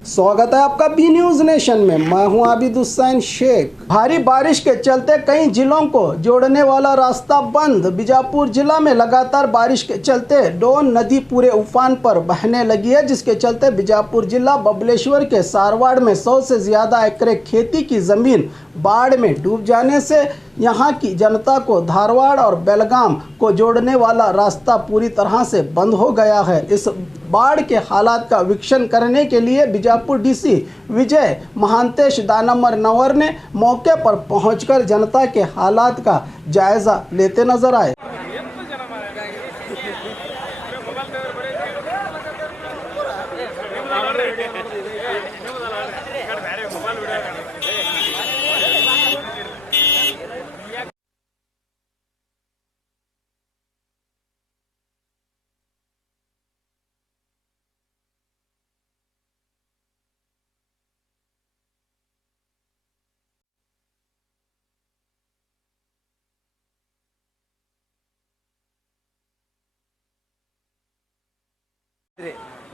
स्वागत है आपका बी न्यूज नेशन में। मैं हूं आबिद हुसैन शेख। भारी बारिश के चलते कई जिलों को जोड़ने वाला रास्ता बंद। बीजापुर जिला में लगातार बारिश के चलते डोन नदी पूरे उफान पर बहने लगी है, जिसके चलते बीजापुर जिला बबलेश्वर के सारवाड़ में 100 से ज्यादा एकड़ खेती की जमीन बाढ़ में डूब जाने से यहां की जनता को धारवाड़ और बेलगाम को जोड़ने वाला रास्ता पूरी तरह से बंद हो गया है। इस बाढ़ के हालात का वीक्षण करने के लिए बीजापुर डीसी विजय महांतेश दानमर नवर ने मौके पर पहुंचकर जनता के हालात का जायजा लेते नजर आए।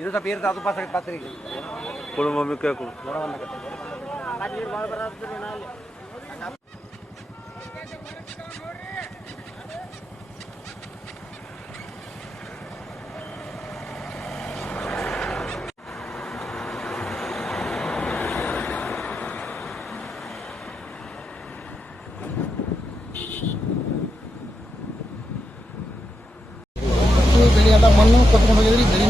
ಇದು ಸ್ವಲ್ಪ ಇರ್ತ ಅದು ಪಾತ್ರೆ ಕೊಡು ಮಮ್ಮಿ ಕೈ ಕೊಡು ಬೆಳೆ ಎಲ್ಲ ಮಣ್ಣು ಕತ್ಕೊಂಡು ಹೋಗಿದ್ರಿ ಬೆಳೆ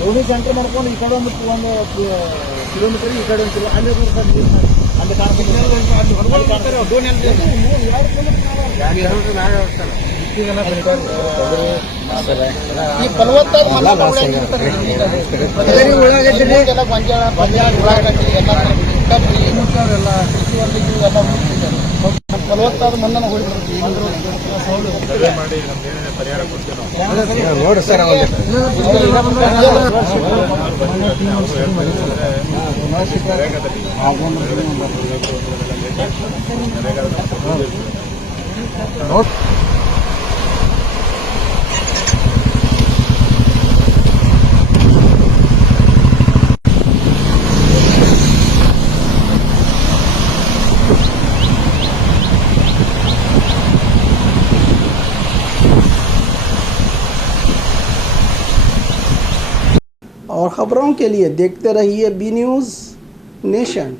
ರೋಡಿ ಸೆಂಟರ್ ಮಾಡ್ಕೊಂಡು ಈ ಕಡೆ ಒಂದು ಕಿಲೋಮೀಟರ್ ಈ ಕಡೆ ಒಂದು ಅಲ್ಲಿ ಈ ಫಲವತ್ತಾದ ಫಲವತ್ತಾದ ಮಣ್ಣನ್ನು ಪರಿಹಾರ ನೋಡಿ ಸರ್ और खबरों के लिए देखते रहिए बी न्यूज नेशन।